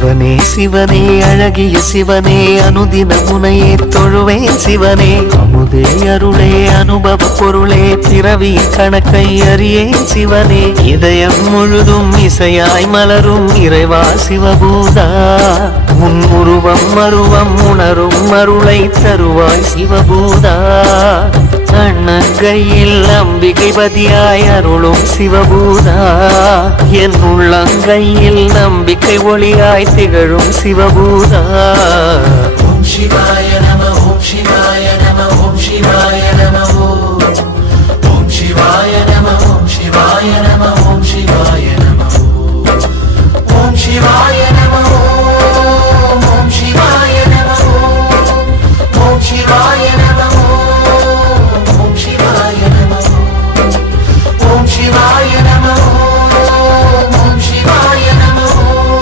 சிவனே சிவனே அழகிய சிவனே அனுதின முனையே தொழுவேன் சிவனே அமுதே அருளே அனுபவ பொருளே பிறவியின் கணக்கை அறியேன் சிவனே இதயம் முழுதும் இசையாய் மலரும் இறைவா சிவபூதா உன் உருவம் மருவம் உணரும் அருளை தருவாய் சிவபூதா அண்ணங்கையில் அம்பிகை பதியாய் அருளும் சிவபூதா என் உள்ளங்கையில் நம்பிக்கை ஒளியாய் திகழும் சிவபூதா ஓம் சிவாய நம ஓம் சிவாய நம ஓம் சிவாய நம ஓம் சிவாய நம ஓம் சிவாய நம ஓம் சிவாய நம ஓம் சிவாய